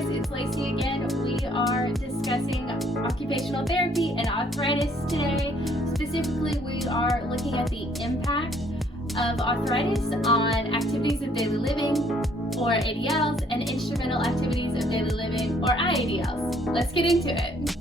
guys, it's Lacey again. We are discussing occupational therapy and arthritis today. Specifically, we are looking at the impact of arthritis on activities of daily living, or ADLs, and instrumental activities of daily living, or IADLs. Let's get into it.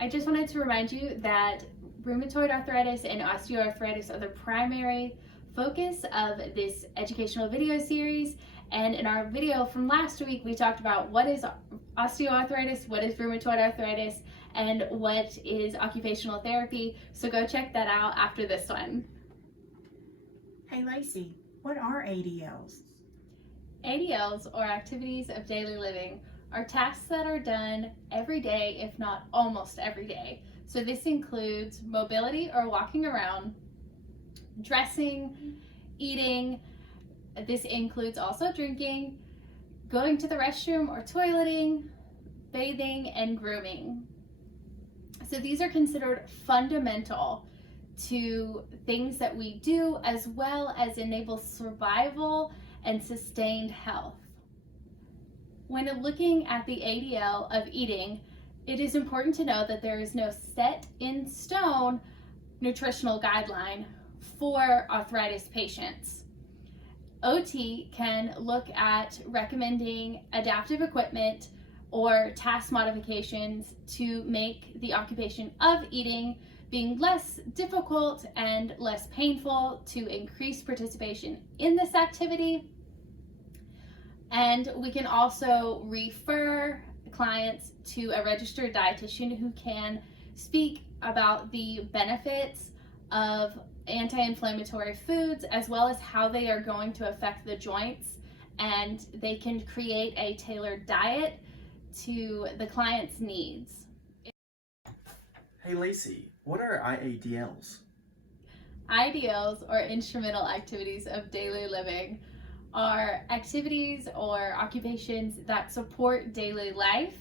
I just wanted to remind you that rheumatoid arthritis and osteoarthritis are the primary focus of this educational video series. And in our video from last week, we talked about what is osteoarthritis, what is rheumatoid arthritis, and what is occupational therapy. So go check that out after this one. Hey Lacey, what are ADLs? ADLs, or activities of daily living, are tasks that are done every day, if not almost every day. So this includes mobility or walking around, dressing, eating. This includes also drinking, going to the restroom or toileting, bathing, and grooming. So these are considered fundamental to things that we do, as well as enable survival and sustained health. When looking at the ADL of eating, it is important to know that there is no set in stone nutritional guideline for arthritis patients. OT can look at recommending adaptive equipment or task modifications to make the occupation of eating being less difficult and less painful to increase participation in this activity. And we can also refer clients to a registered dietitian who can speak about the benefits of anti-inflammatory foods, as well as how they are going to affect the joints, and they can create a tailored diet to the client's needs. Hey Lacey, what are IADLs? IADLs, or instrumental activities of daily living, are activities or occupations that support daily life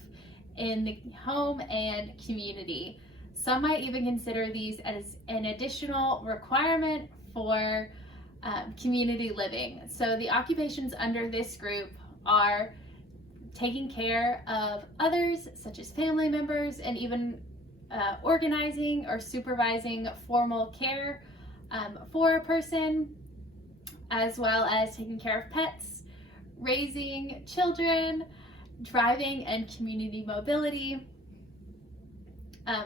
in the home and community. Some might even consider these as an additional requirement for community living. So the occupations under this group are taking care of others, such as family members, and even organizing or supervising formal care for a person, as well as taking care of pets, raising children, driving and community mobility,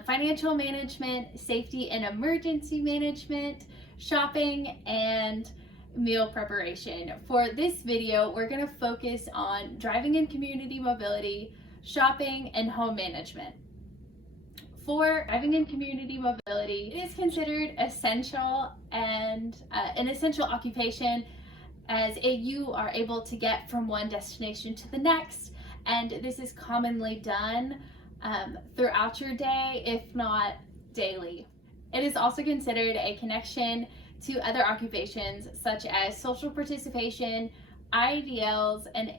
financial management, safety and emergency management, shopping, and meal preparation. For this video, we're going to focus on driving and community mobility, shopping, and home management. For driving and community mobility, it is considered essential and an essential occupation, as you are able to get from one destination to the next, and this is commonly done throughout your day, if not daily. It is also considered a connection to other occupations, such as social participation, IADLs, and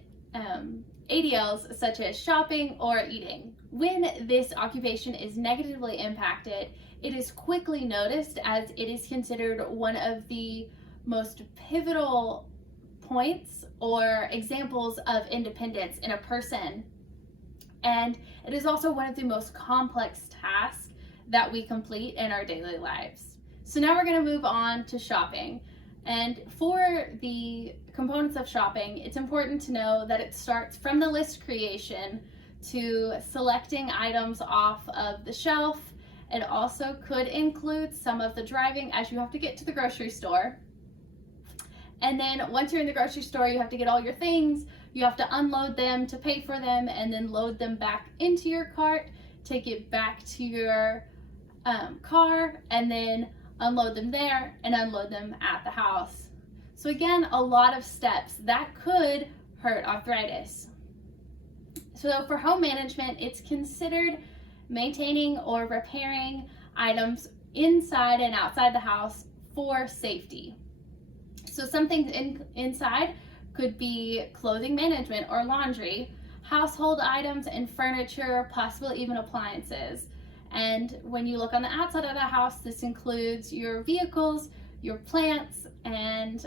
ADLs, such as shopping or eating. When this occupation is negatively impacted, it is quickly noticed, as it is considered one of the most pivotal points or examples of independence in a person. And it is also one of the most complex tasks that we complete in our daily lives. So now we're going to move on to shopping. And for the components of shopping, it's important to know that it starts from the list creation to selecting items off of the shelf. It also could include some of the driving, as you have to get to the grocery store. And then once you're in the grocery store, you have to get all your things. You have to unload them to pay for them, and then load them back into your cart, take it back to your car, and then unload them there and unload them at the house. So again, a lot of steps that could hurt arthritis. So for home management, it's considered maintaining or repairing items inside and outside the house for safety. So some things inside could be clothing management or laundry, household items and furniture, possibly even appliances. And when you look on the outside of the house, this includes your vehicles, your plants, and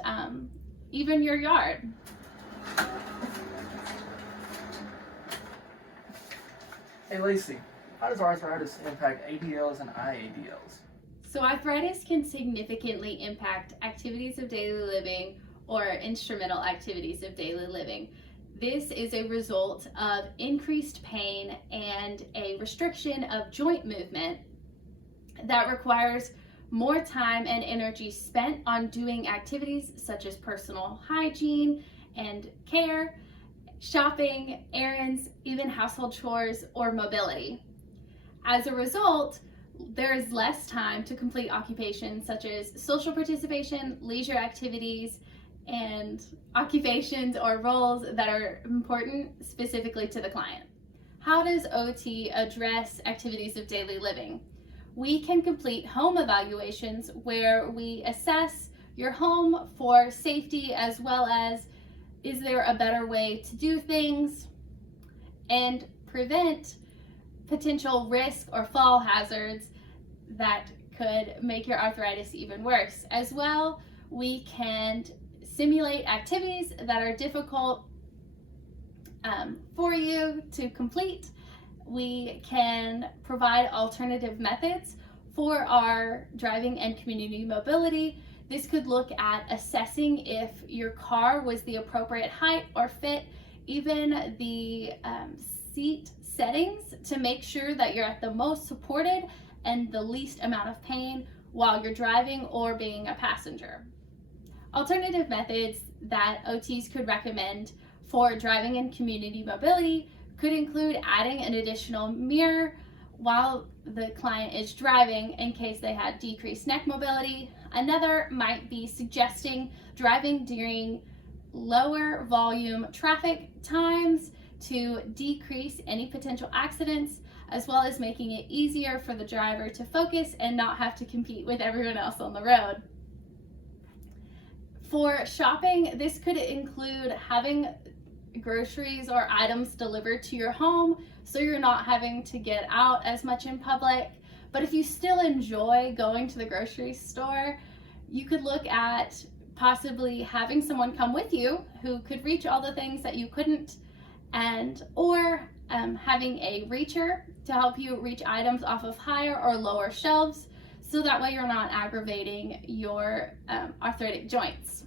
even your yard. Hey Lacey, how does arthritis impact ADLs and IADLs? So arthritis can significantly impact activities of daily living or instrumental activities of daily living. This is a result of increased pain and a restriction of joint movement that requires more time and energy spent on doing activities such as personal hygiene and care, shopping, errands, even household chores, or mobility. As a result, there is less time to complete occupations such as social participation, leisure activities, and occupations or roles that are important specifically to the client. How does OT address activities of daily living? We can complete home evaluations where we assess your home for safety as well as is there a better way to do things, and prevent potential risk or fall hazards that could make your arthritis even worse. As well, we can simulate activities that are difficult for you to complete. We can provide alternative methods for our driving and community mobility. This could look at assessing if your car was the appropriate height or fit, even the seat settings to make sure that you're at the most supported and the least amount of pain while you're driving or being a passenger. Alternative methods that OTs could recommend for driving and community mobility could include adding an additional mirror while the client is driving in case they had decreased neck mobility. Another might be suggesting driving during lower volume traffic times to decrease any potential accidents, as well as making it easier for the driver to focus and not have to compete with everyone else on the road. For shopping, this could include having groceries or items delivered to your home so you're not having to get out as much in public. But if you still enjoy going to the grocery store, you could look at possibly having someone come with you who could reach all the things that you couldn't, or having a reacher to help you reach items off of higher or lower shelves, so that way you're not aggravating your arthritic joints.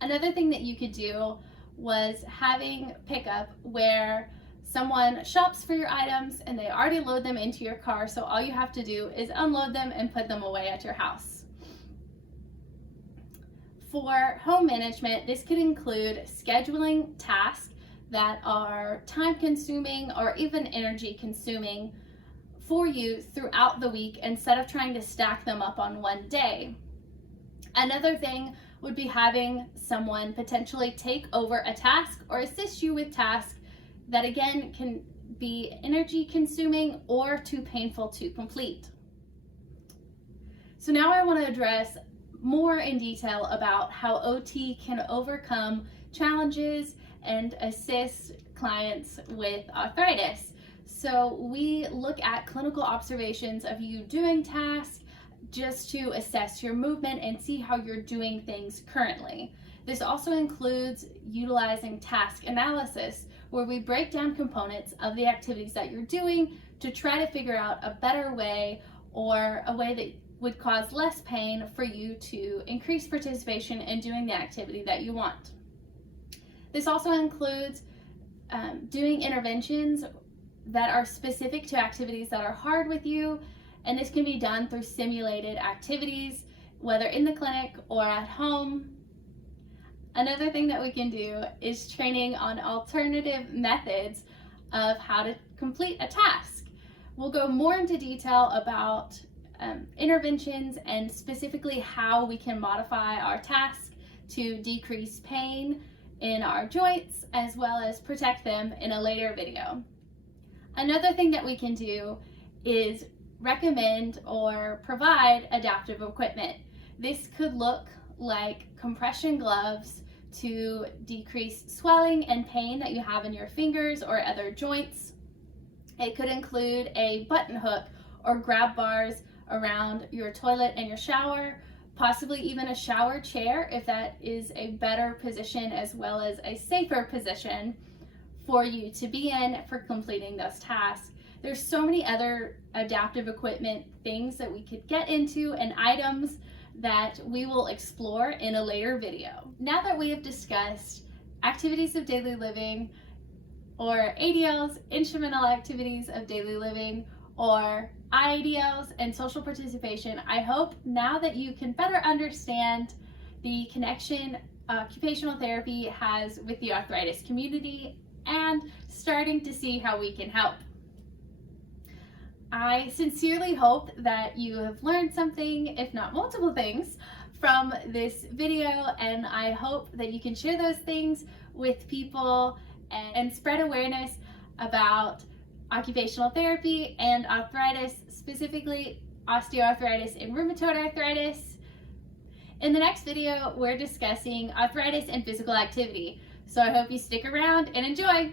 Another thing that you could do was having pickup where someone shops for your items and they already load them into your car, so all you have to do is unload them and put them away at your house. For home management, this could include scheduling tasks that are time consuming or even energy consuming for you throughout the week instead of trying to stack them up on one day. Another thing would be having someone potentially take over a task or assist you with tasks that again can be energy consuming or too painful to complete. So now I want to address more in detail about how OT can overcome challenges and assist clients with arthritis. So we look at clinical observations of you doing tasks just to assess your movement and see how you're doing things currently. This also includes utilizing task analysis, where we break down components of the activities that you're doing to try to figure out a better way or a way that would cause less pain for you to increase participation in doing the activity that you want. This also includes doing interventions that are specific to activities that are hard with you, and this can be done through simulated activities, whether in the clinic or at home. Another thing that we can do is training on alternative methods of how to complete a task. We'll go more into detail about interventions and specifically how we can modify our task to decrease pain in our joints as well as protect them in a later video. Another thing that we can do is recommend or provide adaptive equipment. This could look like compression gloves to decrease swelling and pain that you have in your fingers or other joints. It could include a button hook or grab bars around your toilet and your shower, possibly even a shower chair if that is a better position as well as a safer position for you to be in for completing those tasks. There's so many other adaptive equipment things that we could get into and items that we will explore in a later video. Now that we have discussed activities of daily living, or ADLs, instrumental activities of daily living, or IADLs and social participation, I hope now that you can better understand the connection occupational therapy has with the arthritis community and starting to see how we can help. I sincerely hope that you have learned something, if not multiple things, from this video, and I hope that you can share those things with people and spread awareness about occupational therapy and arthritis, specifically osteoarthritis and rheumatoid arthritis. In the next video, we're discussing arthritis and physical activity. So I hope you stick around and enjoy.